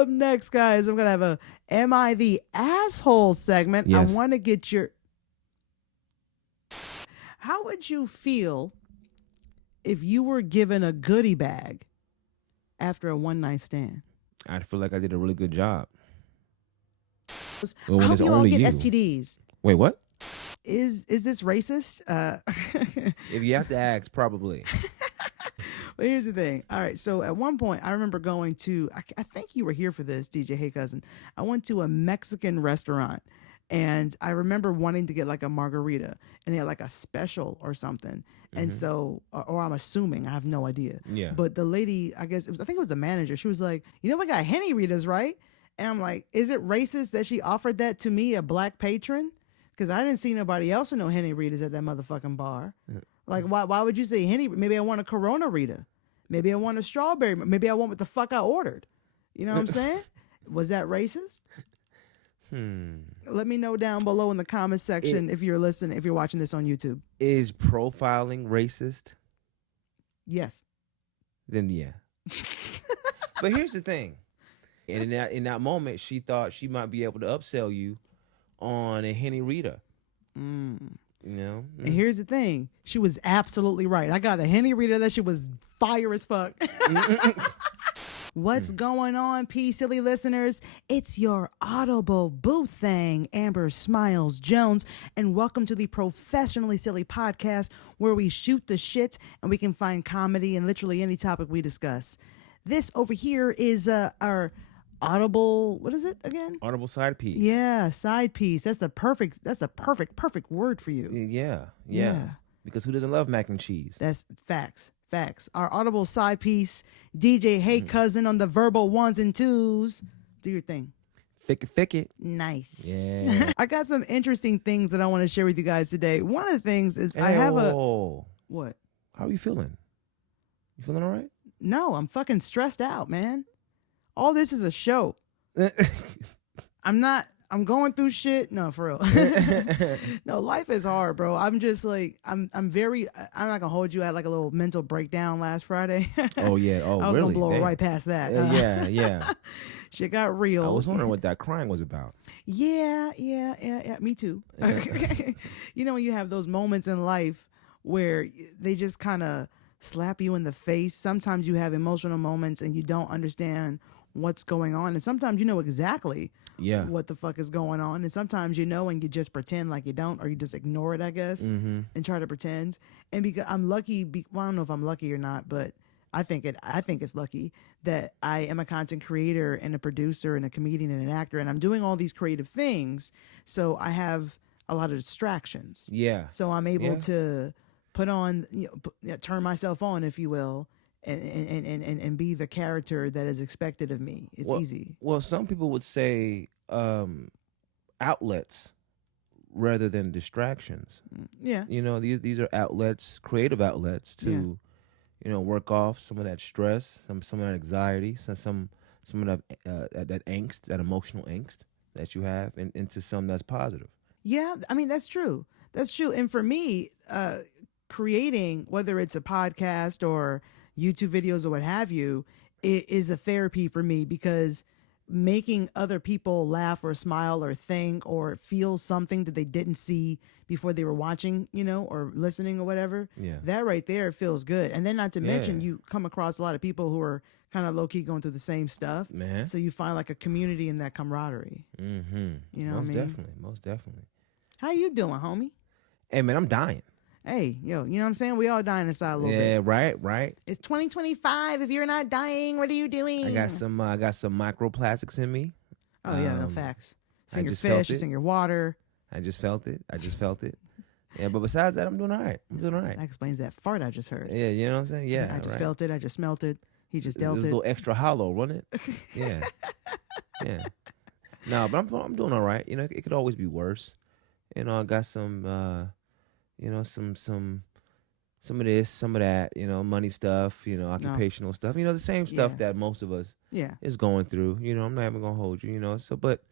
Up next, guys, I'm going to have a Am I the Asshole segment. Yes. I want to get your... How would you feel if you were given a goodie bag after a one-night stand? I feel like I did a really good job. I hope you all get STDs. Wait, what? Is this racist? If you have to ask, probably. Well, here's the thing. All right, so at one point, I remember going to, I think you were here for this, DJ Hey Cousin. I went to a Mexican restaurant, and I remember wanting to get like a margarita, and they had like a special or something. And so, or I'm assuming, I have no idea. Yeah. But the lady, I think it was the manager, she was like, you know, we got Henny Ritas, right? And I'm like, is it racist that she offered that to me, a black patron? Because I didn't see nobody else with no Henny Ritas at that motherfucking bar. Like, why would you say Henny? Maybe I want a Corona Rita. Maybe I want a strawberry. Maybe I want what the fuck I ordered. You know what I'm saying? Was that racist? Let me know down below in the comment section if you're listening, if you're watching this on YouTube. Is profiling racist? Yes. Then yeah. But here's the thing. And in that moment, she thought she might be able to upsell you on a Henny Rita. You know? And here's the thing. She was absolutely right. I got a Henny Rita that she was fire as fuck. What's going on, P Silly listeners? It's your audible boo-thang, Amber Smiles Jones, and welcome to the Professionally Silly podcast, where we shoot the shit and we can find comedy in literally any topic we discuss. This over here is our audible, what is it again? Audible side piece. Yeah, side piece. That's the perfect word for you. Yeah. Because who doesn't love mac and cheese? That's facts. Our audible side piece, DJ Hey Cousin on the verbal ones and twos. Do your thing. Fick it. Nice. Yeah. I got some interesting things that I want to share with you guys today. One of the things is I have what? How are you feeling? You feeling all right? No, I'm fucking stressed out, man. All this is a show. I'm going through shit. No, for real. No, life is hard, bro. I'm just like, I'm not gonna hold you. I had like a little mental breakdown last Friday. Oh, yeah. Oh, I was really? gonna blow right past that. Yeah. Shit got real. I was wondering what that crying was about. Yeah. Me too. You know, when you have those moments in life where they just kind of slap you in the face. Sometimes you have emotional moments and you don't understand what's going on, and sometimes you know exactly what the fuck is going on, and sometimes you know and you just pretend like you don't, or you just ignore it, I guess, and try to pretend. And because I'm lucky, well, I don't know if I'm lucky or not, but I think it's lucky that I am a content creator and a producer and a comedian and an actor, and I'm doing all these creative things, so I have a lot of distractions. So I'm able to put on, turn myself on, if you will, and be the character that is expected of me. It's easy. Well, some people would say outlets rather than distractions. Yeah. You know, these are outlets, creative outlets to, work off some of that stress, some of that anxiety, some of that angst, that emotional angst that you have, into something that's positive. Yeah, I mean, that's true. And for me, creating, whether it's a podcast or YouTube videos or what have you, it is a therapy for me, because making other people laugh or smile or think or feel something that they didn't see before they were watching, or listening or whatever, that right there feels good. And then not to mention, you come across a lot of people who are kind of low-key going through the same stuff. Man. So you find like a community in that camaraderie. Mm-hmm. You know what I mean? Most definitely. How you doing, homie? Hey, man, I'm dying. Hey, yo, you know what I'm saying? We all dying inside a little bit. Yeah, right. It's 2025. If you're not dying, what are you doing? I got some microplastics in me. Oh, yeah, no facts. It's in I your just felt fish, it's it. in your water. I just felt it. Yeah, but besides that, I'm doing all right. That explains that fart I just heard. Yeah, you know what I'm saying? Yeah, I just felt it. I just smelt it. He just dealt it. it. A little extra hollow, wasn't it? Yeah. Yeah. No, but I'm doing all right. It could always be worse. I got some, some of this, some of that, money stuff, occupational stuff, the same stuff that most of us is going through. I'm not even gonna hold you, but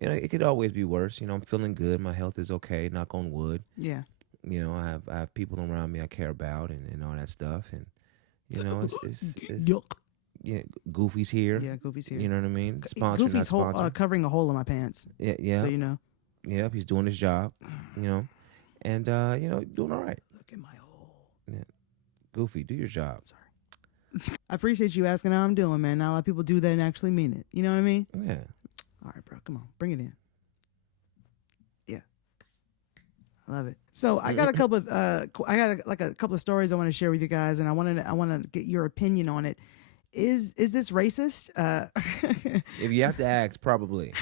it could always be worse. I'm feeling good. My health is okay. Knock on wood. Yeah. I have people around me I care about and all that stuff, and it's Yeah, Goofy's here. Yeah, Goofy's here. You know what I mean? Sponsor, Goofy's not sponsor. Covering a hole in my pants. Yeah, yeah. So you know. Yep, he's doing his job. You know, and doing all right. Look at my hole. Yeah. Goofy, do your job. Sorry. I appreciate you asking how I'm doing, man. Not a lot of people do that and actually mean it. You know what I mean? Yeah. All right, bro. Come on, bring it in. Yeah, I love it. So I got a couple of a couple of stories I want to share with you guys, and I want to get your opinion on it. Is this racist? If you have to ask, probably.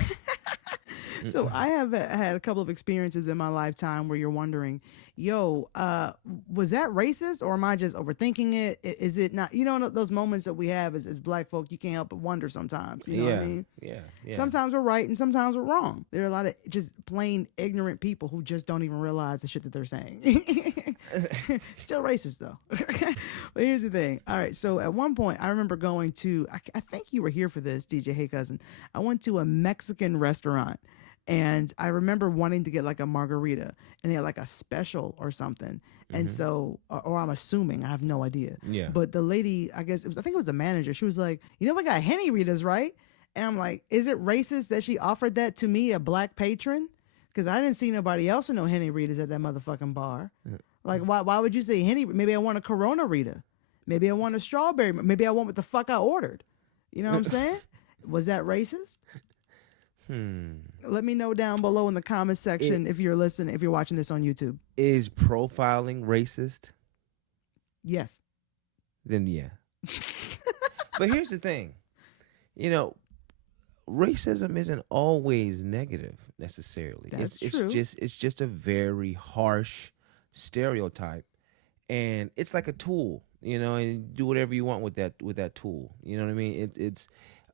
So I have had a couple of experiences in my lifetime where you're wondering, yo, was that racist, or am I just overthinking it? Is it not? You know, those moments that we have as black folk, you can't help but wonder sometimes. You know what I mean? Yeah. Sometimes we're right and sometimes we're wrong. There are a lot of just plain ignorant people who just don't even realize the shit that they're saying. Still racist though. But here's the thing. All right. So at one point I remember going to, I think you were here for this, DJ Hey Cousin. I went to a Mexican restaurant. And I remember wanting to get like a margarita, and they had like a special or something. And so, or I'm assuming, I have no idea. Yeah. But the lady, I think it was the manager. She was like, we got Henny Ritas, right? And I'm like, is it racist that she offered that to me, a black patron? Because I didn't see nobody else with no Henny Ritas at that motherfucking bar. Like, why would you say Henny? Maybe I want a Corona Rita. Maybe I want a strawberry. Maybe I want what the fuck I ordered. You know what I'm saying? Was that racist? Let me know down below in the comment section if you're watching this on YouTube. Is profiling racist? Yes. Then yeah. But here's the thing. Racism isn't always negative necessarily. That's true. It's just a very harsh stereotype, and it's like a tool, and do whatever you want with that tool. You know what I mean? It's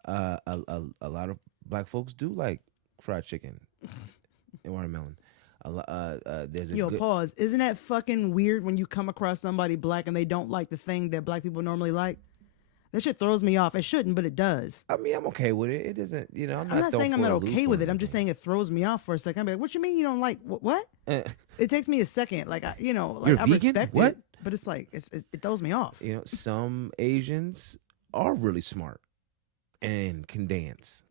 a lot of black folks do like fried chicken and watermelon. Pause. Isn't that fucking weird when you come across somebody black and they don't like the thing that black people normally like? That shit throws me off. It shouldn't, but it does. I mean, I'm okay with it. It doesn't, I'm not saying I'm not okay with it. I'm just saying it throws me off for a second. I'm like, what you mean you don't like what? It takes me a second. Like, I respect it, but it's like it throws me off. Some Asians are really smart and can dance.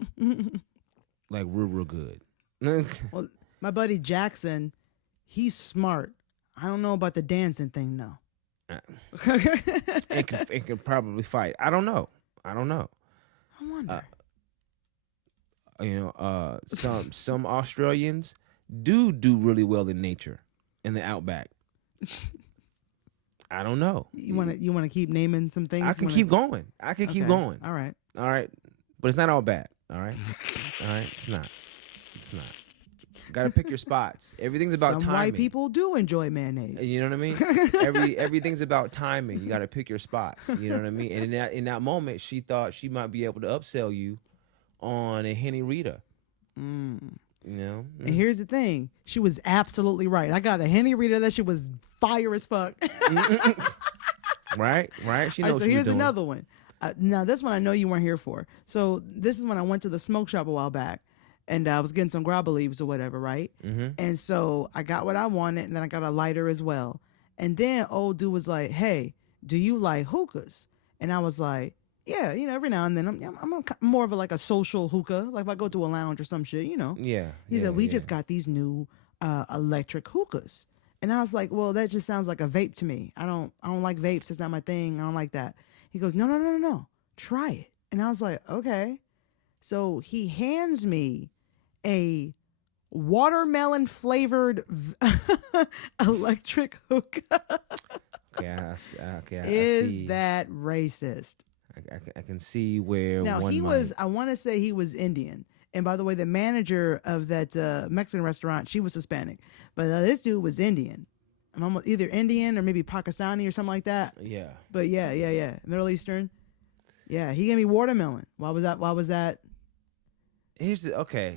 Like real good. Well, my buddy Jackson, he's smart. I don't know about the dancing thing though. It can probably fight. I don't know. I wonder. Some Australians do really well in nature, in the outback. I don't know. You want to keep naming some things? I can keep going. Keep going. All right. But it's not all bad. All right. It's not. Got to pick your spots. Everything's about timing. Some white people do enjoy mayonnaise. You know what I mean? Everything's about timing. You got to pick your spots. You know what I mean? And in that moment, she thought she might be able to upsell you on a Henny Rita. And here's the thing. She was absolutely right. I got a Henny Rita. That shit was fire as fuck. Right? She knows. So here's another one. Now, this one I know you weren't here for. So this is when I went to the smoke shop a while back. And I was getting some grabba leaves or whatever, right? And so I got what I wanted, and then I got a lighter as well. And then old dude was like, "Hey, do you like hookahs?" And I was like, "Yeah, every now and then I'm more of a social hookah. Like if I go to a lounge or some shit, Yeah. He said, "We just got these new electric hookahs." And I was like, "Well, that just sounds like a vape to me. I don't like vapes. It's not my thing. I don't like that." He goes, "No. Try it." And I was like, "Okay." So he hands me a watermelon flavored electric hookah. Is that racist? I can see where. Now I want to say he was Indian. And by the way, the manager of that Mexican restaurant, she was Hispanic, but this dude was Indian. I'm almost either Indian or maybe Pakistani or something like that. Yeah. But yeah, Middle Eastern. Yeah, he gave me watermelon. Why was that?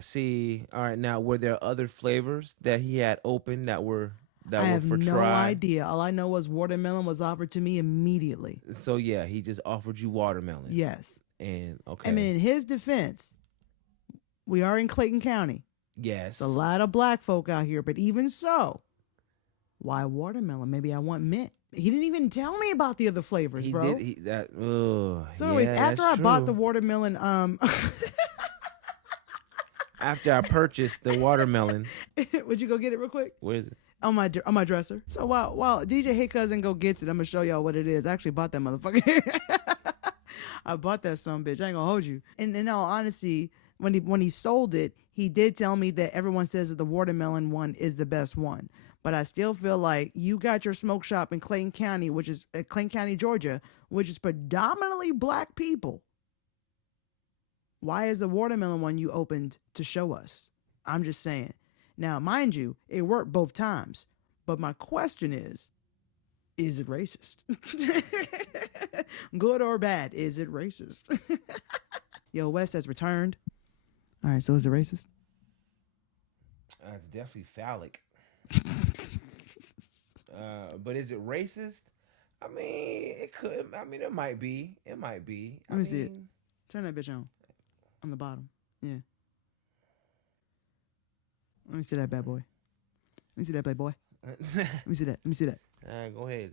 See, all right. Now, were there other flavors that he had open that were for try? I have no idea. All I know was watermelon was offered to me immediately. So yeah, he just offered you watermelon. Yes. And okay. I mean, in his defense, we are in Clayton County. Yes. There's a lot of black folk out here, but even so, why watermelon? Maybe I want mint. He didn't even tell me about the other flavors, bro. So anyways, after I bought the watermelon, after I purchased the watermelon, would you go get it real quick? Where is it? On my dresser. So while DJ Hey Cousin go gets it, I'm gonna show y'all what it is. I actually bought that motherfucker. I bought that bitch. I ain't gonna hold you. And in all honesty, when he sold it, he did tell me that everyone says that the watermelon one is the best one. But I still feel like you got your smoke shop in Clayton County, Clayton County, Georgia, which is predominantly black people. Why is the watermelon one you opened to show us? I'm just saying. Now, mind you, it worked both times. But my question is it racist? Good or bad, is it racist? Yo, West has returned. All right, so is it racist? It's definitely phallic. But is it racist? I mean, it could. I mean, it might be. It might be. Let me see it. Turn that bitch on the bottom. Yeah. Let me see that bad boy. Let me see that bad boy. Let me see that. Let me see that. All right, go ahead.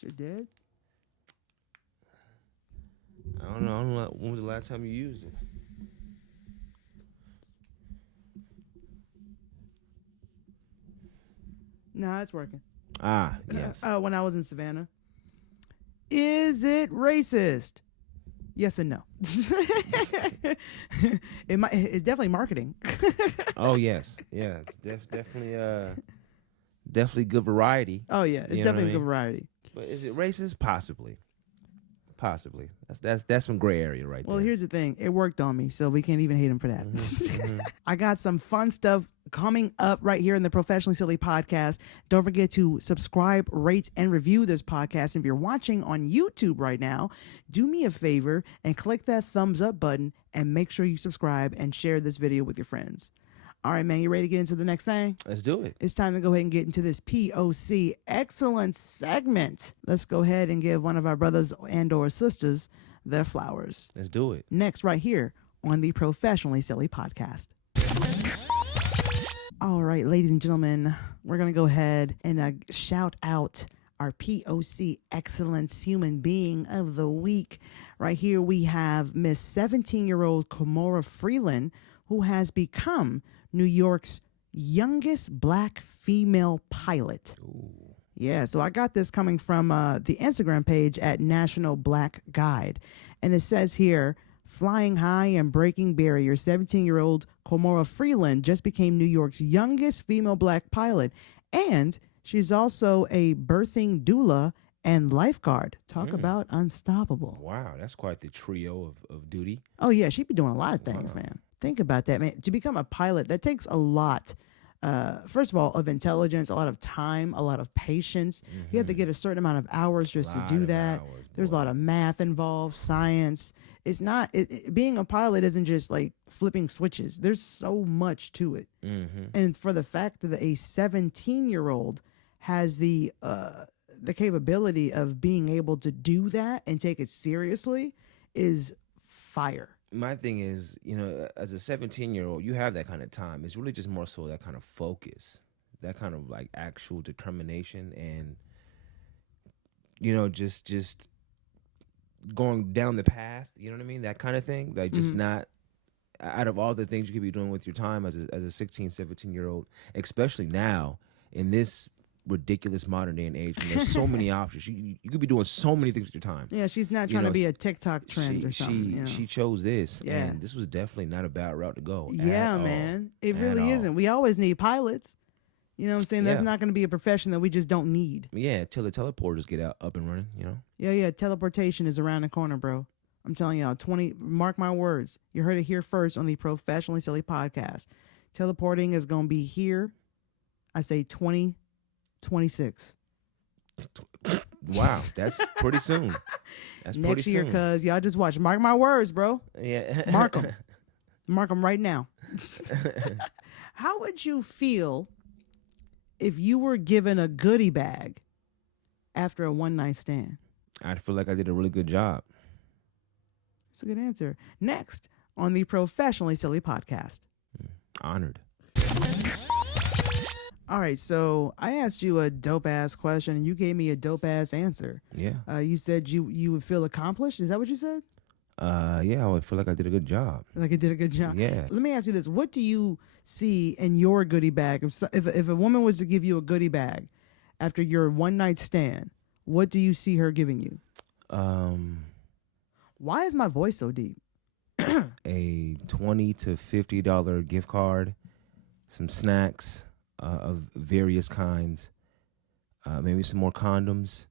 Shit dead? I don't know. When was the last time you used it? Nah, it's working. Yes. When I was in Savannah. Is it racist? Yes and no. It's definitely marketing. Oh yes, yeah. It's definitely good variety. Oh yeah, it's definitely good variety. But is it racist? Possibly. That's some gray area right there. Well, here's the thing. It worked on me, so we can't even hate him for that. Mm-hmm. I got some fun stuff coming up right here in the Professionally Silly podcast. Don't forget to subscribe, rate, and review this podcast. If you're watching on YouTube right now, do me a favor and click that thumbs up button and make sure you subscribe and share this video with your friends. All right, man, you ready to get into the next thing? Let's do it. It's time to go ahead and get into this POC excellence segment. Let's go ahead and give one of our brothers and or sisters their flowers. Let's do it. Next, right here on the Professionally Silly podcast. All right, ladies and gentlemen, we're going to go ahead and shout out our POC excellence human being of the week. Right here we have Miss 17-year-old Kimora Freeland, who has become New York's youngest black female pilot. Ooh. Yeah, so I got this coming from the Instagram page at National Black Guide. And it says here, flying high and breaking barriers, 17-year-old Kimora Freeland just became New York's youngest female black pilot. And she's also a birthing doula and lifeguard. Talk about unstoppable. Wow, that's quite the trio of duty. Oh, yeah, she'd be doing a lot of things, man. Think about that, man. To become a pilot, that takes a lot, first of all, of intelligence, a lot of time, a lot of patience. Mm-hmm. You have to get a certain amount of hours just to do that. There's a lot of math involved, science. It's not, being a pilot isn't just like flipping switches. There's so much to it. Mm-hmm. And for the fact that a 17-year-old has the capability of being able to do that and take it seriously is fire. My thing is, as a 17-year-old, you have that kind of time. It's really just more so that kind of focus, that kind of like actual determination and, just going down the path, you know what I mean? That kind of thing. Like just not, out of all the things you could be doing with your time as a 16, 17-year-old, especially now in this ridiculous modern day and age, and there's so many options. You could be doing so many things with your time. Yeah, she's not trying to be a TikTok trend or something. She chose this, and this was definitely not a bad route to go. Yeah, man. It really isn't. We always need pilots. You know what I'm saying? That's not going to be a profession that we just don't need. Yeah, till the teleporters get up and running, Yeah, teleportation is around the corner, bro. I'm telling y'all, mark my words. You heard it here first on the Professionally Silly podcast. Teleporting is going to be here, I say 2026. Wow, that's pretty soon. That's next year, cuz y'all just watch. Mark my words, bro. Yeah. Mark them. Mark them right now. How would you feel if you were given a goodie bag after a one-night stand? I'd feel like I did a really good job. That's a good answer. Next on the Professionally Silly podcast. Honored. All right, so I asked you a dope ass question and you gave me a dope ass answer. Yeah. You said you would feel accomplished. Is that what you said? Yeah, I would feel like I did a good job. Like I did a good job. Yeah. Let me ask you this: what do you see in your goodie bag? If a woman was to give you a goodie bag after your one night stand, what do you see her giving you? Why is my voice so deep? A $20 to $50 gift card, some snacks of various kinds, maybe some more condoms.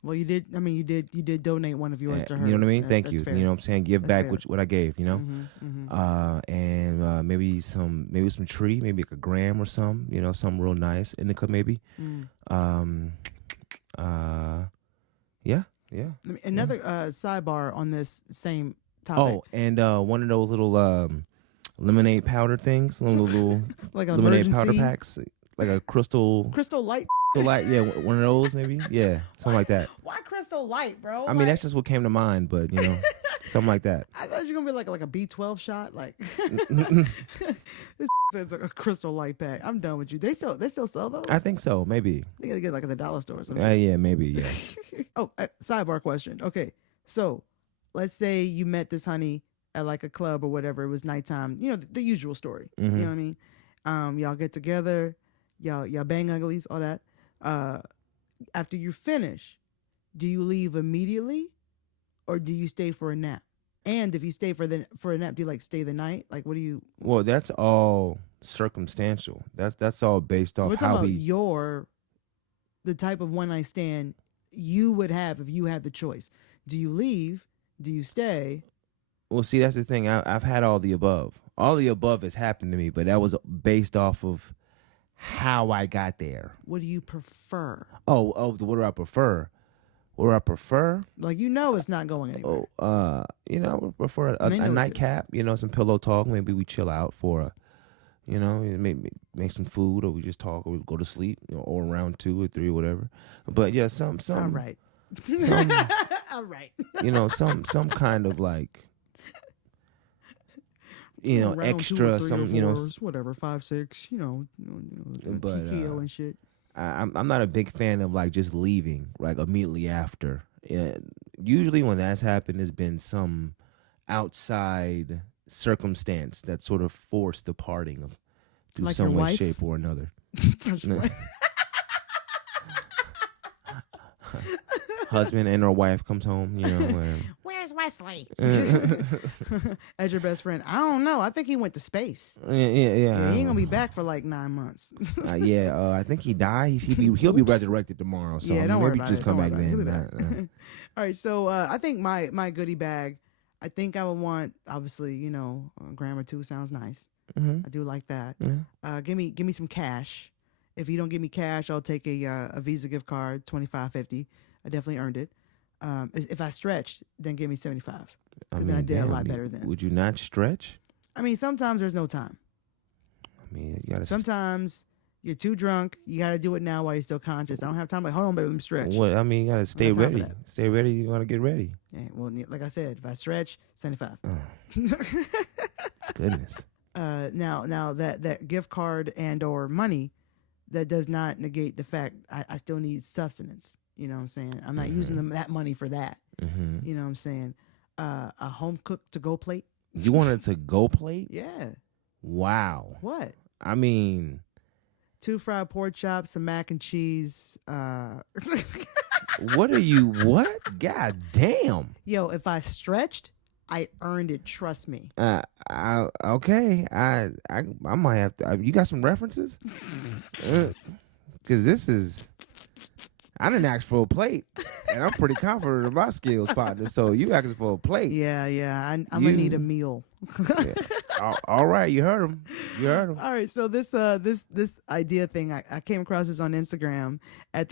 Well, you did. I mean, you did donate one of yours to her. You know what I mean? Thank you. Fair. You know what I'm saying? Give back what I gave. You know, and maybe some tree, maybe like a gram or some. You know, something real nice, indica maybe. Yeah. Another sidebar on this same topic. Oh, and one of those little lemonade powder things, little like lemonade powder packs, like a crystal light. Light, yeah, one of those maybe, yeah, something like that. Why Crystal Light, bro? I mean, that's just what came to mind, but you know, something like that. I thought you were gonna be like a B12 shot, like this says a Crystal Light pack. I'm done with you. They still sell those? I think so, maybe. They gotta get like at the dollar store or something. Yeah, maybe, yeah. Oh, sidebar question. Okay, so let's say you met this honey at like a club or whatever. It was nighttime. You know the usual story. Mm-hmm. You know what I mean? Y'all get together, y'all bang uglies, all that. After you finish, do you leave immediately or do you stay for a nap? And if you stay for a nap, do you like stay the night? Like, what do you? Well, that's all circumstantial. That's all based off how the type of one night stand you would have if you had the choice. Do you leave? Do you stay? Well, see, that's the thing. I've had all the above. All the above has happened to me, but that was based off of how I got there. What do you prefer? Oh, what do I prefer? What do I prefer? Like, it's not going anywhere. I would prefer a nightcap, some pillow talk. Maybe we chill out for make some food, or we just talk, or we go to sleep, or around 2 or 3 or whatever. But yeah, some all right. Some, all right. some kind of like extra, some, whatever, 5, 6, but Kikio and shit. I'm not a big fan of like just leaving like immediately after. Usually when that's happened, there's been some outside circumstance that sort of forced the parting of through like some way, wife? shape, or another. Husband and or wife comes home, Where's Wesley? As your best friend, I don't know. I think he went to space. Yeah. He ain't gonna be back for like 9 months. I think he died. He'll be resurrected tomorrow. So don't worry maybe about just it. come Don't back worry then. about it. All right, so I think my goodie bag, I think I would want, obviously, a gram or 2 sounds nice. Mm-hmm. I do like that. Yeah. Give me some cash. If you don't give me cash, I'll take a Visa gift card, $25.50. I definitely earned it. If I stretched, then give me $75. Because then I did a lot better then. Would you not stretch? I mean, sometimes there's no time. I mean, you gotta. Sometimes you're too drunk. You got to do it now while you're still conscious. I don't have time. Like, hold on, baby, let me stretch. What? I mean, you gotta stay ready. Stay ready. You gotta get ready. Yeah, well, like I said, if I stretch, 75. Goodness. Now that gift card and or money, that does not negate the fact I still need substance. You know what I'm saying? I'm not using that money for that. Mm-hmm. You know what I'm saying? A home cooked to go plate. You want a to go plate? Yeah. Wow. What? I mean, 2 fried pork chops, some mac and cheese. What are you? What? God damn. Yo, if I stretched, I earned it. Trust me. Okay. I might have to. You got some references? Because this is. I didn't ask for a plate, and I'm pretty confident in my skills, partner. So you asking for a plate? Yeah. I'm gonna need a meal. Yeah. All right, you heard him. All right, so this idea thing, I came across this on Instagram at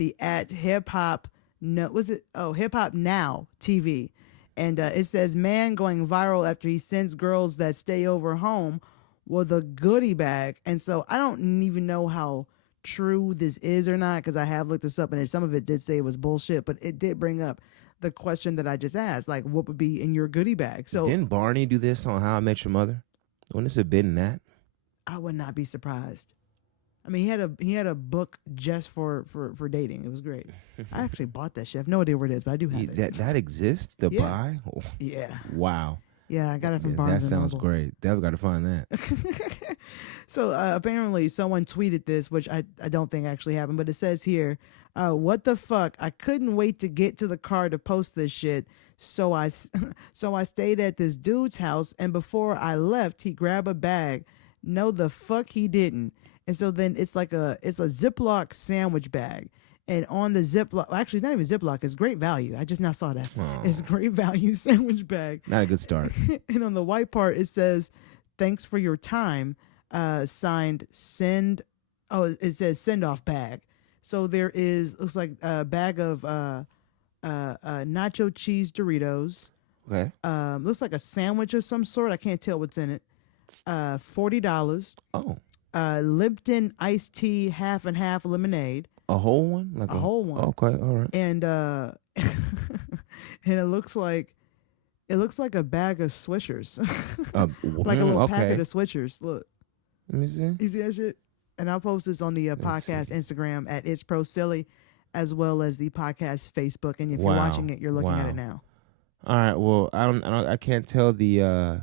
hip hop. No, was it? Oh, Hip Hop Now TV, and it says man going viral after he sends girls that stay over home with a goodie bag, and so I don't even know how true this is or not, because I have looked this up and some of it did say it was bullshit, but it did bring up the question that I just asked, like what would be in your goodie bag. So didn't Barney do this on How I Met Your Mother? Wouldn't this have been that? I would not be surprised. I mean, he had a book just for dating. It was great. I actually bought that shit. I have no idea where it is, but I do have it. That exists to buy? Oh. Yeah. Wow. Yeah, I got it from Barnes and Noble. That sounds great. Definitely got to find that. So apparently someone tweeted this, which I don't think actually happened, but it says here, what the fuck? I couldn't wait to get to the car to post this shit. So I stayed at this dude's house, and before I left, he grabbed a bag. No, the fuck he didn't. And so then it's a Ziploc sandwich bag. And on the Ziploc, actually, not even Ziploc, it's Great Value. I just now saw that. Aww. It's Great Value sandwich bag. Not a good start. And on the white part, it says, thanks for your time, signed send. Oh, it says send off bag. So there looks like a bag of nacho cheese Doritos. Okay. Looks like a sandwich of some sort. I can't tell what's in it. $40. Oh. Lipton iced tea, half and half lemonade. A whole one? Like a whole one. Okay, all right. And and it looks like a bag of Swishers. Like a little packet of Swishers. Look. Let me see. You see that shit? And I'll post this on the podcast Instagram at It's Pro Silly, as well as the podcast Facebook. And if you're watching it, you're looking at it now. All right. Well, I can't tell the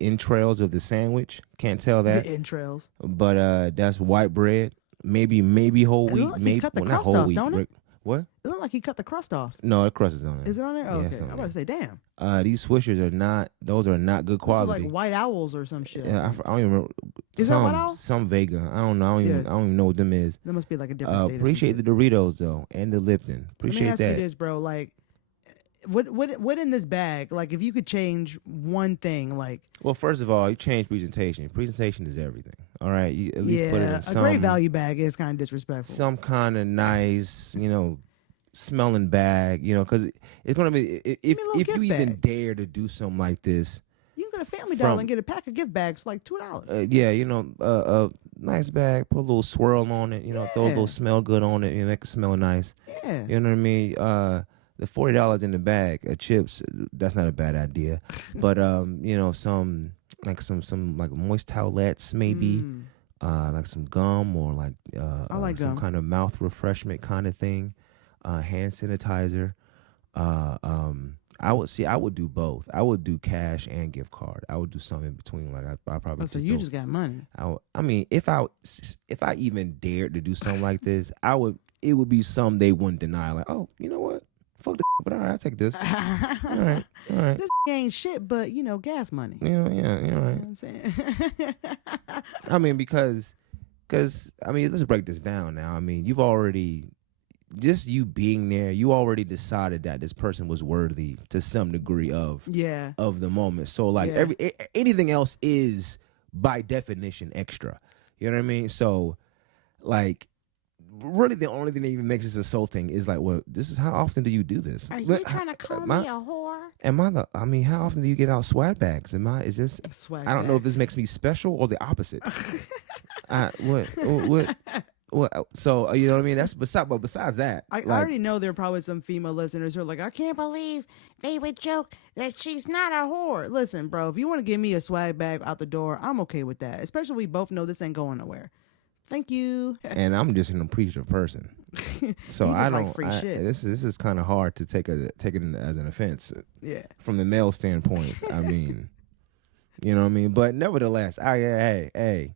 entrails of the sandwich. Can't tell that. The entrails. But that's white bread. Maybe whole wheat. Like maybe he cut the crust whole off, wheat. don't it? What? It looked like he cut the crust off. No, the crust is on there. Is it on there? Oh, yeah, okay. I'm about to say, damn. These Swishers are not. Those are not good quality. Those are like white owls or some shit. Yeah, I don't even remember. Is that white owl? Some Vega. I don't know. I don't even know what them is. That must be like a different state. Appreciate the Doritos though, and the Lipton. Appreciate that. Let me ask you this, bro. Like, what in this bag? Like, if you could change one thing, like. Well, first of all, you change presentation. Presentation is everything. All right, you at least put it in some. A Great Value bag is kind of disrespectful. Some kind of nice, smelling bag, because it's gonna be if you even dare to do something like this. You can go to Family Dollar and get a pack of gift bags for like $2. Yeah, nice bag, put a little swirl on it, throw a little smell good on it, make it smell nice. Yeah, you know what I mean. The $40 in the bag of chips, that's not a bad idea. But some moist towelettes maybe. Like some gum or like some kind of mouth refreshment kind of thing, hand sanitizer. I would do both. I would do cash and gift card. I would do something in between. Like I probably. So you just got money. I mean, if I even dared to do something like this, it would be something they wouldn't deny. Like, oh, you know what? Fuck the but all right, I'll take this. all right. This ain't shit, but gas money. Yeah, right. You know what I'm saying? I mean, because let's break this down now. I mean, you've already, just you being there, you already decided that this person was worthy to some degree of the moment. So like anything else is by definition extra. You know what I mean? So like, really, the only thing that even makes this assaulting is like, well, this is how often do you do this? Are you trying to call me a whore? How often do you give out swag bags? Is this swag? I don't know if this makes me special or the opposite. What? So you know what I mean? But besides that, I already know there are probably some female listeners who are like, I can't believe they would joke that she's not a whore. Listen, bro, if you want to give me a swag bag out the door, I'm okay with that. Especially we both know this ain't going nowhere. Thank you. And I'm just an appreciative person, so I don't. Like free shit. This is kind of hard to take it as an offense. Yeah. From the male standpoint, I mean, you know what I mean. But nevertheless, hey,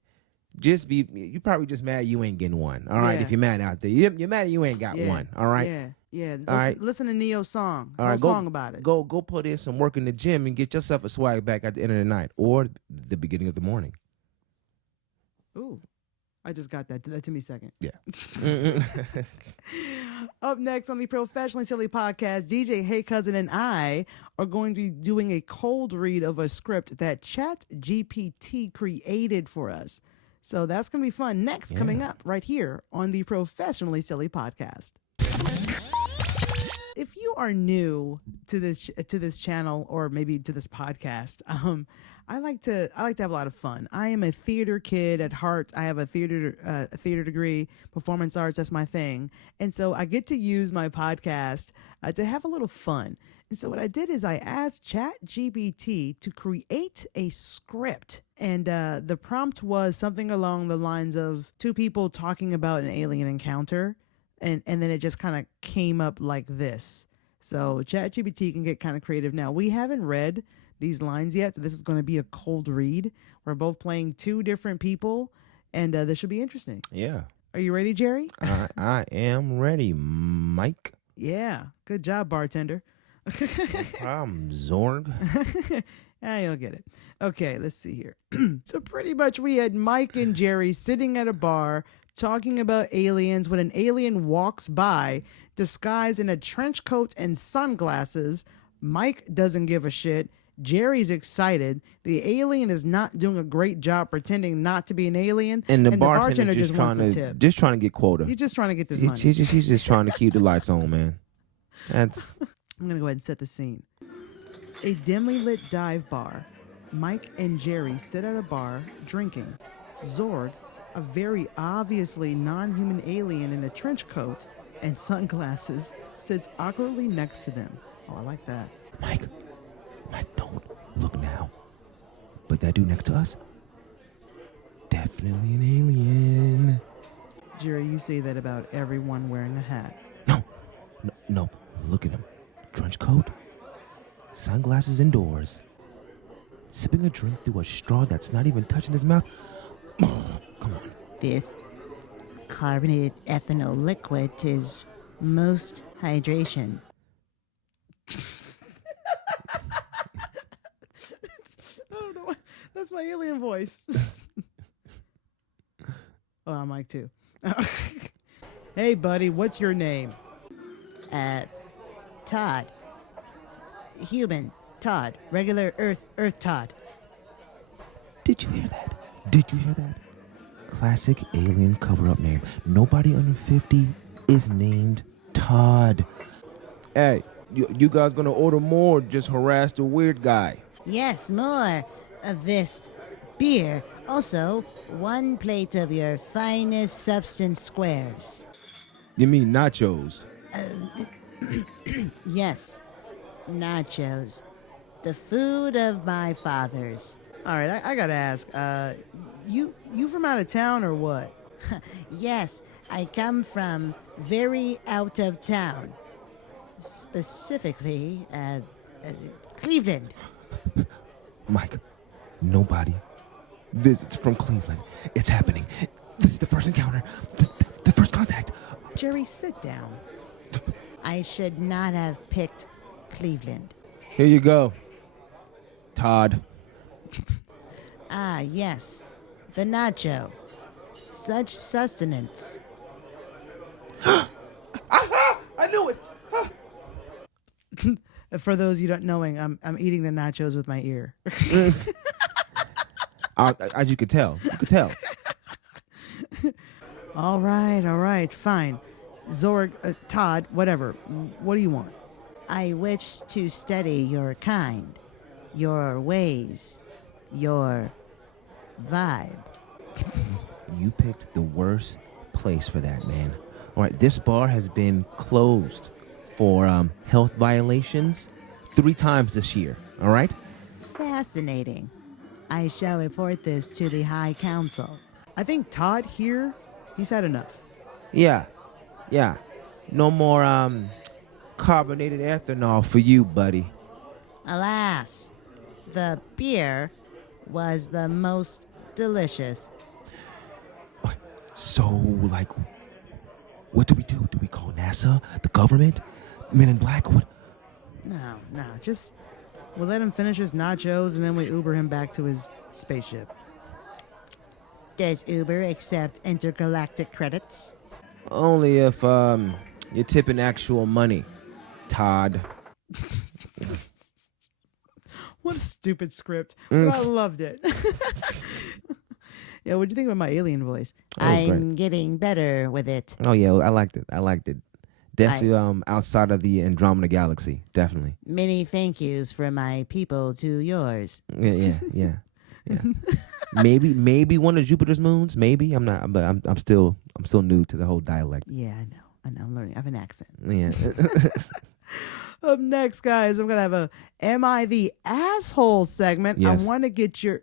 you probably just mad you ain't getting one. All right, if you're mad out there, you're mad you ain't got one. All right. Yeah. Listen to Neo's song. All right, song about it. Go put in some work in the gym and get yourself a swag back at the end of the night or the beginning of the morning. Ooh. I just got that. That took me a second. Yeah. Up next on the Professionally Silly podcast, DJ Hey Cousin and I are going to be doing a cold read of a script that ChatGPT created for us. So that's going to be fun. Next, coming up right here on the Professionally Silly podcast. If you are new to this channel or maybe to this podcast, I like to have a lot of fun. I am a theater kid at heart. I have a theater degree, performance arts. That's my thing. And so I get to use my podcast to have a little fun. And so what I did is I asked ChatGPT to create a script. And the prompt was something along the lines of two people talking about an alien encounter. And then it just kind of came up like this. So ChatGPT can get kind of creative. Now, we haven't read these lines yet, so this is going to be a cold read. We're both playing two different people, and this should be interesting. Yeah. Are you ready, Jerry? I am ready, Mike. Yeah. Good job, bartender. I'm Zorg. You'll get it. Okay, let's see here. So pretty much we had Mike and Jerry sitting at a bar talking about aliens when an alien walks by disguised in a trench coat and sunglasses. Mike doesn't give a shit. Jerry's excited. The alien is not doing a great job pretending not to be an alien. And the bartender just wants a tip. Just trying to get quota. He's just trying to get this money. He's just trying to keep the lights on, man. That's. I'm going to go ahead and set the scene. A dimly lit dive bar. Mike and Jerry sit at a bar drinking. Zorg, a very obviously non-human alien in a trench coat and sunglasses, sits awkwardly next to them. Oh, I like that. Mike, don't look now. But that dude next to us, definitely an alien. Jerry, you say that about everyone wearing a hat. No. Look at him. Trench coat, sunglasses indoors, sipping a drink through a straw that's not even touching his mouth. Come on. This carbonated ethanol liquid is most hydration. I don't know. That's my alien voice. Oh, I'm Mike too. Hey, buddy, what's your name? Todd. Human Todd. Regular Earth Todd. Did you hear that? Classic alien cover-up name. Nobody under 50 is named Todd. Hey, you guys gonna order more or just harass the weird guy? Yes, more of this beer. Also, 1 plate of your finest substance squares. You mean nachos? Yes, nachos. The food of my fathers. All right, I gotta ask. You from out of town or what? Yes, I come from very out of town. Specifically, Cleveland. Mike, nobody visits from Cleveland. It's happening. This is the first encounter, the first contact. Jerry, sit down. I should not have picked Cleveland. Here you go, Todd. Ah, yes. The nacho. Such sustenance. Aha! I knew it! For those you don't knowing, I'm eating the nachos with my ear. As you could tell. All right, fine. Zorg, Todd, whatever. What do you want? I wish to study your kind, your ways, your vibe. You picked the worst place for that, man. All right, this bar has been closed for health violations 3 times this year, all right? Fascinating. I shall report this to the High Council. I think Todd here, he's had enough. Yeah. No more carbonated ethanol for you, buddy. Alas, the beer was the most delicious. So, like, what do we do? Do we call NASA, the government, Men in Black? What? No, just we'll let him finish his nachos and then we Uber him back to his spaceship. Does Uber accept intergalactic credits? Only if you're tipping actual money, Todd. What a stupid script. But I loved it. Yeah, what'd you think about my alien voice? I'm getting better with it. Oh yeah, I liked it. Definitely outside of the Andromeda galaxy, definitely. Many thank yous from my people to yours. Yeah. Maybe one of Jupiter's moons. Maybe I'm not, but I'm still new to the whole dialect. Yeah, I know. I'm learning. I have an accent. Yeah. Up next, guys, I'm gonna have a "Am I the Asshole" segment. Yes. I want to get your.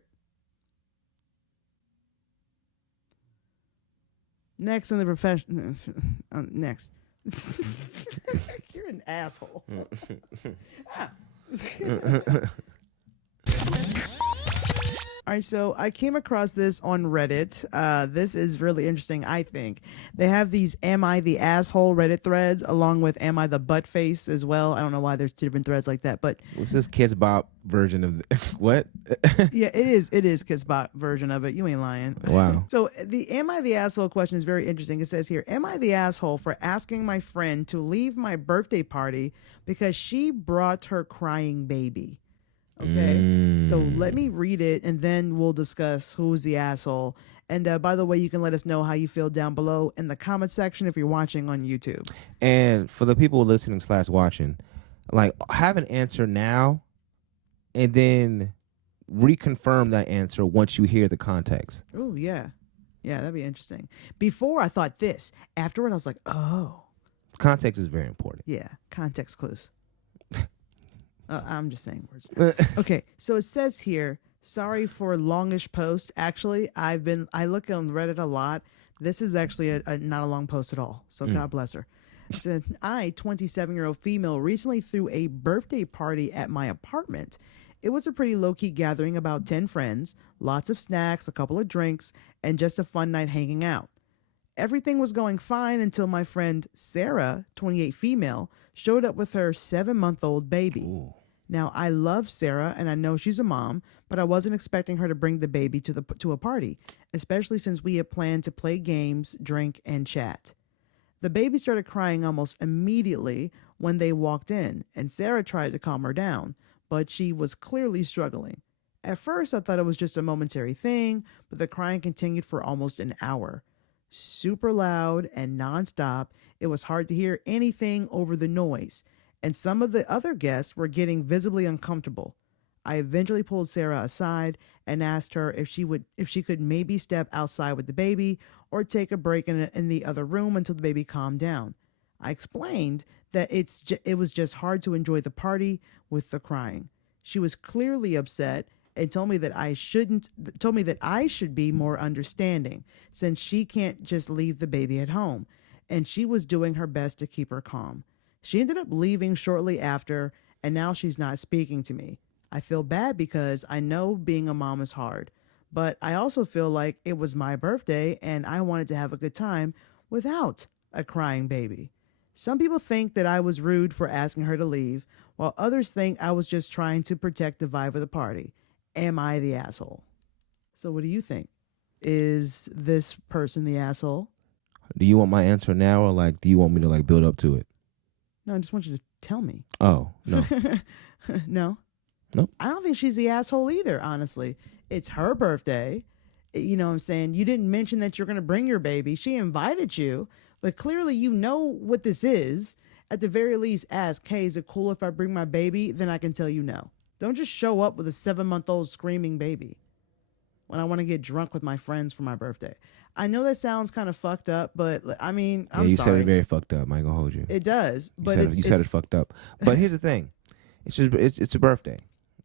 Next in the profession. Next. You're an asshole. All right, so I came across this on Reddit. This is really interesting, I think. They have these Am I the Asshole Reddit threads along with Am I the Butt Face as well. I don't know why there's two different threads like that, but... What's this Kids Bop version of... What? Yeah, it is Kids Bop version of it. You ain't lying. Wow. So the Am I the Asshole question is very interesting. It says here, am I the asshole for asking my friend to leave my birthday party because she brought her crying baby? Okay, so let me read it and then we'll discuss who's the asshole. And by the way, you can let us know how you feel down below in the comment section if you're watching on YouTube. And for the people listening / watching, like, have an answer now and then reconfirm that answer once you hear the context. Oh, yeah. Yeah, that'd be interesting. Before I thought this. Afterward, I was like, oh. Context is very important. Yeah, context clues. I'm just saying words. Okay, so it says here, sorry for longish post. Actually, I look on Reddit a lot. This is actually not a long post at all. So God bless her. I, 27-year-old female, recently threw a birthday party at my apartment. It was a pretty low-key gathering, about 10 friends, lots of snacks, a couple of drinks, and just a fun night hanging out. Everything was going fine until my friend Sarah, 28 female, showed up with her 7-month-old baby. Ooh. Now, I love Sarah, and I know she's a mom, but I wasn't expecting her to bring the baby to a party, especially since we had planned to play games, drink, and chat. The baby started crying almost immediately when they walked in, and Sarah tried to calm her down, but she was clearly struggling. At first, I thought it was just a momentary thing, but the crying continued for almost an hour. Super loud and nonstop. It was hard to hear anything over the noise, and some of the other guests were getting visibly uncomfortable. I eventually pulled Sarah aside and asked her if she could maybe step outside with the baby or take a break in the other room until the baby calmed down. I explained that it was just hard to enjoy the party with the crying. She was clearly upset and told me that I should be more understanding since she can't just leave the baby at home, and she was doing her best to keep her calm. She ended up leaving shortly after, and now she's not speaking to me. I feel bad because I know being a mom is hard, but I also feel like it was my birthday and I wanted to have a good time without a crying baby. Some people think that I was rude for asking her to leave, while others think I was just trying to protect the vibe of the party. Am I the asshole? So what do you think? Is this person the asshole? Do you want my answer now, or like, do you want me to like build up to it? No, I just want you to tell me. Oh, no. No? Nope. I don't think she's the asshole either, honestly. It's her birthday. You know what I'm saying? You didn't mention that you're going to bring your baby. She invited you, but clearly you know what this is. At the very least, ask, hey, is it cool if I bring my baby? Then I can tell you no. Don't just show up with a 7-month-old screaming baby when I want to get drunk with my friends for my birthday. I know that sounds kind of fucked up, but I mean, I'm sorry. You said it very fucked up. I ain't gonna hold you. It does, but you said it fucked up. But here's the thing: it's a birthday.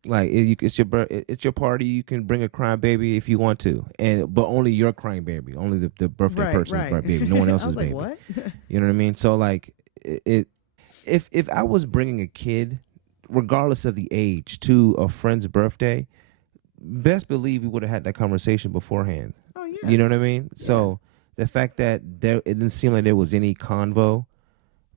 Like it's your party. You can bring a crying baby if you want to, but only your crying baby, only the birthday person's baby, no one else's baby. What? You know what I mean? So like if I was bringing a kid, regardless of the age, to a friend's birthday, best believe we would have had that conversation beforehand. Oh yeah. You know what I mean? Yeah. So the fact that it didn't seem like there was any convo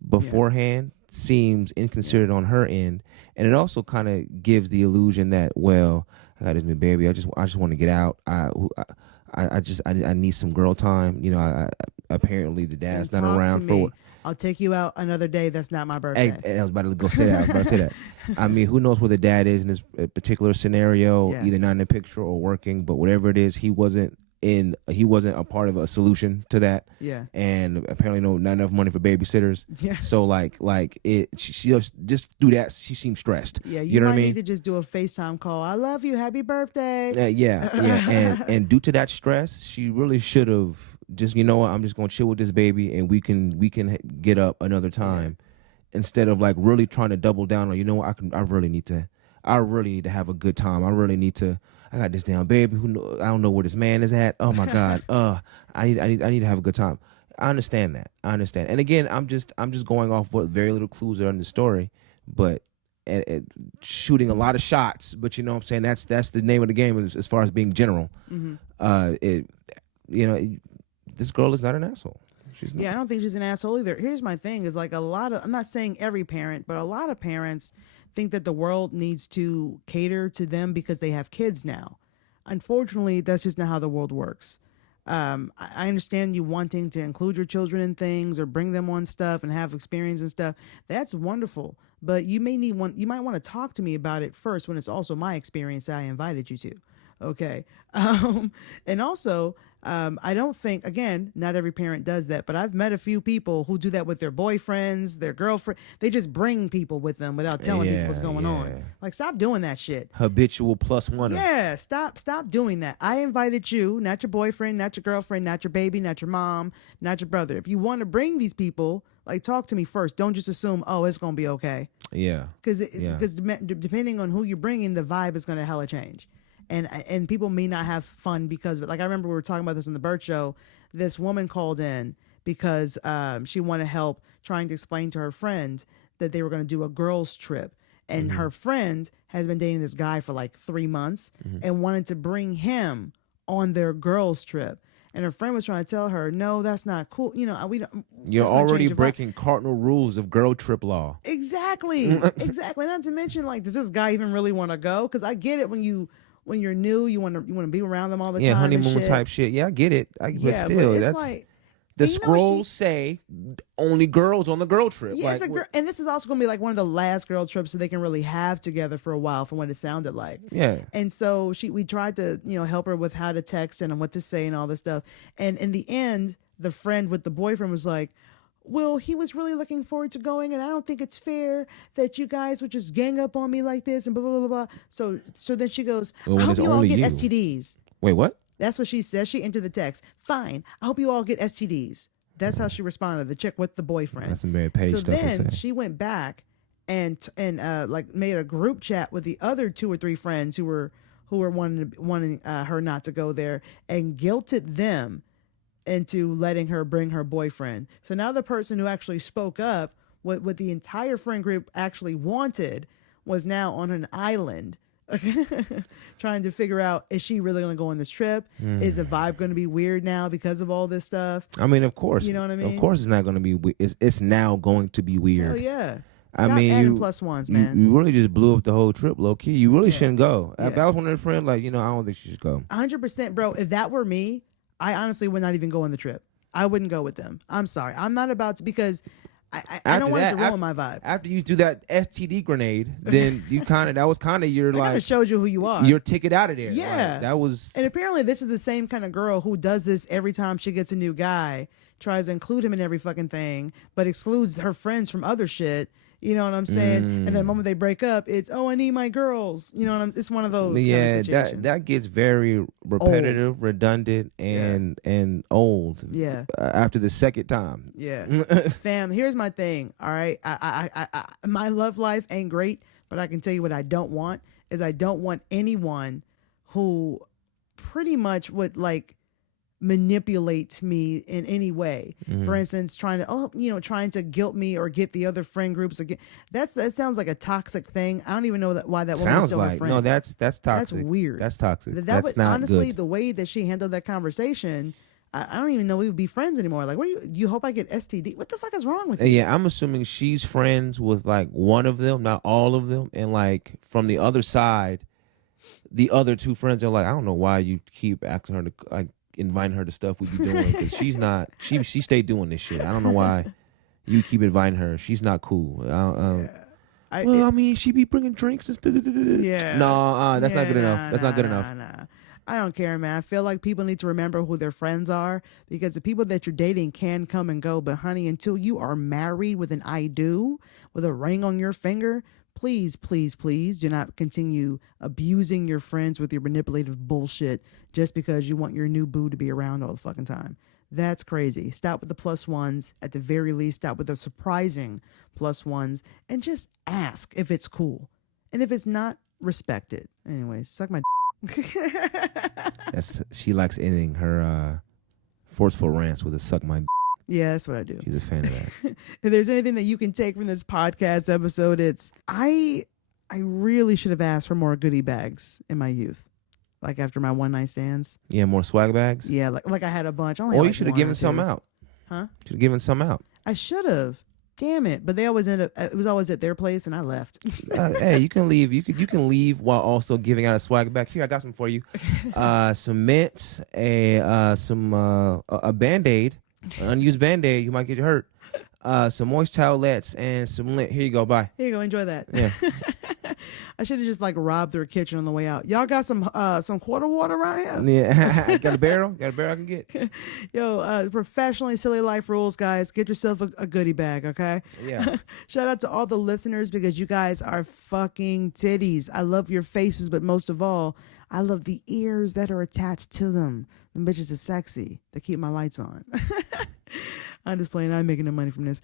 beforehand seems inconsiderate on her end, and it also kind of gives the illusion that, well, I got this new baby. I just want to get out. I need some girl time. You know, apparently the dad's not around for. I'll take you out another day. That's not my birthday. I was about to go say that. I mean, who knows where the dad is in this particular scenario? Either not in the picture or working, but whatever it is, he wasn't a part of a solution to that. Yeah. And apparently not enough money for babysitters. Yeah. So she just through that, she seemed stressed. Yeah. You know what I mean? Need to just do a FaceTime call. I love you. Happy birthday. Yeah. And due to that stress, she really should have just, you know what, I'm just gonna chill with this baby and we can get up another time, instead of like really trying to double down on, you know what, I really need to I really need to have a good time. I got this damn baby I don't know where this man is at. Oh my God. I need to have a good time. I understand that. And again, I'm just going off what very little clues are in the story, but shooting a lot of shots. But you know what I'm saying? That's the name of the game as far as being general. Mm-hmm. This girl is not an asshole. She's not. Yeah, I don't think she's an asshole either. Here's my thing is like I'm not saying every parent, but a lot of parents think that the world needs to cater to them because they have kids now. Unfortunately, that's just not how the world works. I understand you wanting to include your children in things or bring them on stuff and have experience and stuff. That's wonderful. But you might want to talk to me about it first when it's also my experience that I invited you to. Okay. And also, I don't think, again, not every parent does that, but I've met a few people who do that with their boyfriends, their girlfriend. They just bring people with them without telling people what's going on. Like, stop doing that shit. Habitual plus one. Yeah, stop doing that. I invited you, not your boyfriend, not your girlfriend, not your baby, not your mom, not your brother. If you want to bring these people, like, talk to me first. Don't just assume, oh, it's going to be okay. Yeah. Because depending on who you're bringing, the vibe is going to hella change. And people may not have fun because of it. Like, I remember we were talking about this on the Burt Show. This woman called in because she wanted help trying to explain to her friend that they were going to do a girls' trip. And her friend has been dating this guy for like 3 months and wanted to bring him on their girls' trip. And her friend was trying to tell her, no, that's not cool. You know, we don't. You're already breaking cardinal rules of girl trip law. Exactly. Exactly. Not to mention, like, does this guy even really want to go? Because I get it when you're new, you want to be around them all the time. Yeah, honeymoon type shit. Yeah, I get it. But still, that's like, the scrolls say only girls on the girl trip. Yeah, like, and this is also going to be like one of the last girl trips so they can really have together for a while from what it sounded like. Yeah. And so we tried to, help her with how to text and what to say and all this stuff. And in the end, the friend with the boyfriend was like, well, he was really looking forward to going, and I don't think it's fair that you guys would just gang up on me like this and blah, blah, blah, blah. So then she goes, I hope you all get STDs. Wait, what? That's what she says. She entered the text. Fine. I hope you all get STDs. That's how she responded, the chick with the boyfriend. That's some very page stuff. So then she went back and like made a group chat with the other 2 or 3 friends who were wanting her not to go there and guilted them into letting her bring her boyfriend. So now the person who actually spoke up, what the entire friend group actually wanted, was now on an island trying to figure out, is she really going to go on this trip? Is the vibe going to be weird now because of all this stuff? I mean, of course. You know what I mean? Of course it's not going to be weird. It's now going to be weird. Oh, yeah. Stop adding plus ones, man. You really just blew up the whole trip, low key. You really shouldn't go. If I was one of their friends, like, I don't think she should go. 100%, bro. If that were me, I honestly would not even go on the trip. I wouldn't go with them. I'm sorry. I'm not about to, because I don't want it to ruin my vibe. After you threw that STD grenade, then that was kind of your, like, it showed you who you are. Your ticket out of there. Yeah. Like, that was. And apparently this is the same kind of girl who does this every time she gets a new guy, tries to include him in every fucking thing, but excludes her friends from other shit. You know what I'm saying? And then the moment they break up, it's, oh, I need my girls. You know what I'm? It's one of those. Yeah, kind of situations. that gets very repetitive, redundant, and old. Yeah. After the second time. Yeah. Fam, here's my thing. All right, I my love life ain't great, but I can tell you what I don't want is I don't want anyone who pretty much would like manipulate me in any way. For instance, trying to guilt me or get the other friend groups again. That sounds like a toxic thing. I don't even know why that woman is still her friend. No, that's toxic. That's weird. That's toxic. That's would, not honestly good. The way that she handled that conversation, I don't even know we would be friends anymore. Like, what do you hope I get STD? What the fuck is wrong with you? Yeah, I'm assuming she's friends with like one of them, not all of them, and like from the other side, the other 2 friends are like, I don't know why you keep asking her to like inviting her to stuff we be doing, because she's not. She stayed doing this shit. I don't know why you keep inviting her. She's not cool. I mean, she be bringing drinks and stuff. Yeah. No, that's not good enough. That's not good enough. Nah. I don't care, man. I feel like people need to remember who their friends are, because the people that you're dating can come and go. But honey, until you are married with an I do, with a ring on your finger, please, please, please do not continue abusing your friends with your manipulative bullshit just because you want your new boo to be around all the fucking time. That's crazy. Stop with the plus ones. At the very least, stop with the surprising plus ones and just ask if it's cool. And if it's not, respect it. Anyway, suck my She likes ending her forceful rants with a suck my. Yeah, that's what I do. She's a fan of that. If there's anything that you can take from this podcast episode, it's I really should have asked for more goodie bags in my youth. Like after my one night stands. Yeah, more swag bags. Yeah, like I had a bunch. Or you should have given some out. Huh? Should have given some out. I should have. Damn it! But they always end up. It was always at their place, and I left. Hey, you can leave. You can leave while also giving out a swag bag. Here, I got some for you. Some mints, a Band-Aid, an unused Band-Aid. You might get hurt. Some moist towelettes and some lint. Here you go. Bye. Here you go. Enjoy that. Yeah. I should have just like robbed their kitchen on the way out. Y'all got some quarter water around here? Yeah. Got a barrel? Got a barrel I can get? Yo, professionally silly life rules, guys. Get yourself a goodie bag, okay? Yeah. Shout out to all the listeners because you guys are fucking titties. I love your faces, but most of all, I love the ears that are attached to them. Them bitches are sexy. They keep my lights on. I'm just playing. I'm making no money from this.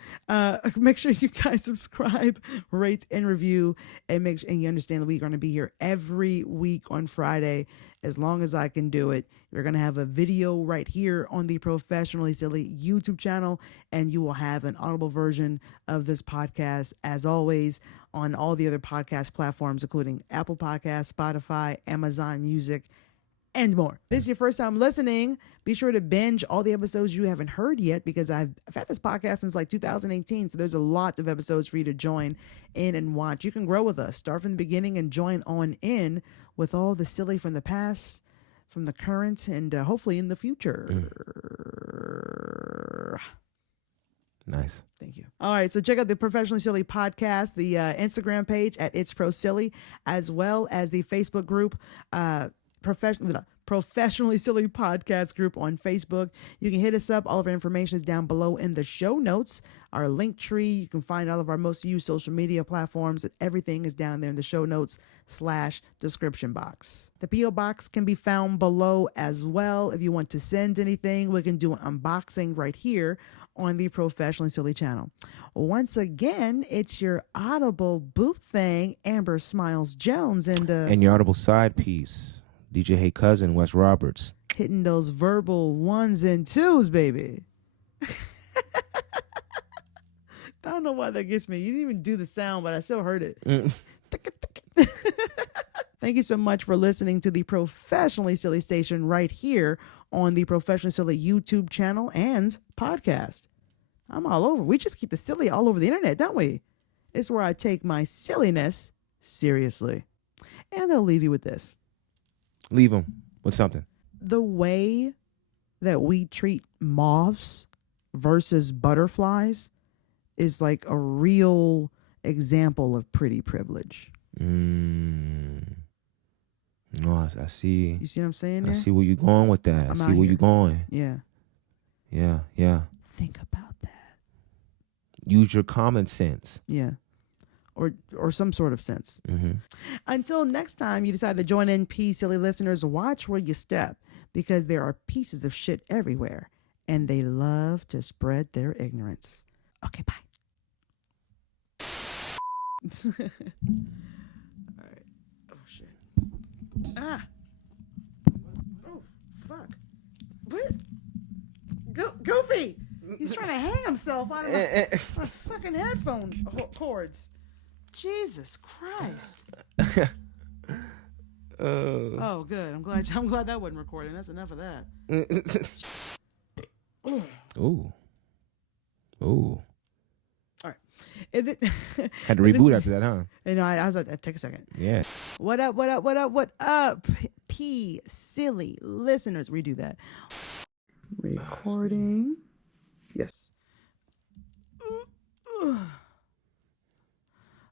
Make sure you guys subscribe, rate, and review, and you understand that we're going to be here every week on Friday, as long as I can do it. We're going to have a video right here on the Professionally Silly YouTube channel, and you will have an audible version of this podcast, as always, on all the other podcast platforms, including Apple Podcasts, Spotify, Amazon Music, and more. If this is your first time listening, be sure to binge all the episodes you haven't heard yet, because I've had this podcast since like 2018. So there's a lot of episodes for you to join in and watch. You can grow with us. Start from the beginning and join on in with all the silly from the past, from the current, and hopefully in the future. Nice. Thank you. All right. So check out the Professionally Silly podcast, the Instagram page at It's Pro Silly, as well as the Facebook group, Professionally Silly Podcast group on Facebook. You can hit us up. All of our information is down below in the show notes. Our Linktree. You can find all of our most used social media platforms. Everything is down there in the show notes / description box. The P.O. box can be found below as well. If you want to send anything, we can do an unboxing right here on the Professionally Silly channel. Once again, it's your audible boo-thang, Amber Smiles Jones, and your audible side piece, DJ Hey Cousin, Wes Roberts. Hitting those verbal 1s and 2s, baby. I don't know why that gets me. You didn't even do the sound, but I still heard it. Thank you so much for listening to the Professionally Silly station right here on the Professionally Silly YouTube channel and podcast. I'm all over. We just keep the silly all over the internet, don't we? It's where I take my silliness seriously. And I'll leave you with this. Leave them with something. The way that we treat moths versus butterflies is like a real example of pretty privilege. No, I see. You see what I'm saying there? I see where you're going with that. I see where you're going. Yeah. Yeah. Think about that. Use your common sense. Yeah. Or some sort of sense. Mm-hmm. Until next time you decide to join in, silly listeners, watch where you step, because there are pieces of shit everywhere, and they love to spread their ignorance. Okay, bye. All right. Oh, shit. Ah. Oh, fuck. What? Goofy! He's trying to hang himself out of my fucking headphone cords. Jesus Christ. Oh, good. I'm glad that wasn't recording. That's enough of that. Ooh. All right. Had to reboot after that, huh? You know, I was like, take a second. Yeah. What up? Silly listeners. Redo that. Recording. Yes.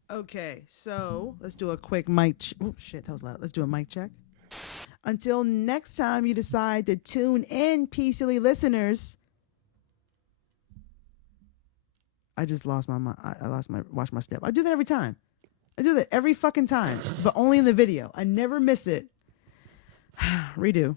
Okay, so let's do a quick mic. Oh shit, that was loud. Let's do a mic check. Until next time you decide to tune in, silly listeners. I just lost my watch my step. I do that every time. I do that every fucking time, but only in the video. I never miss it. Redo.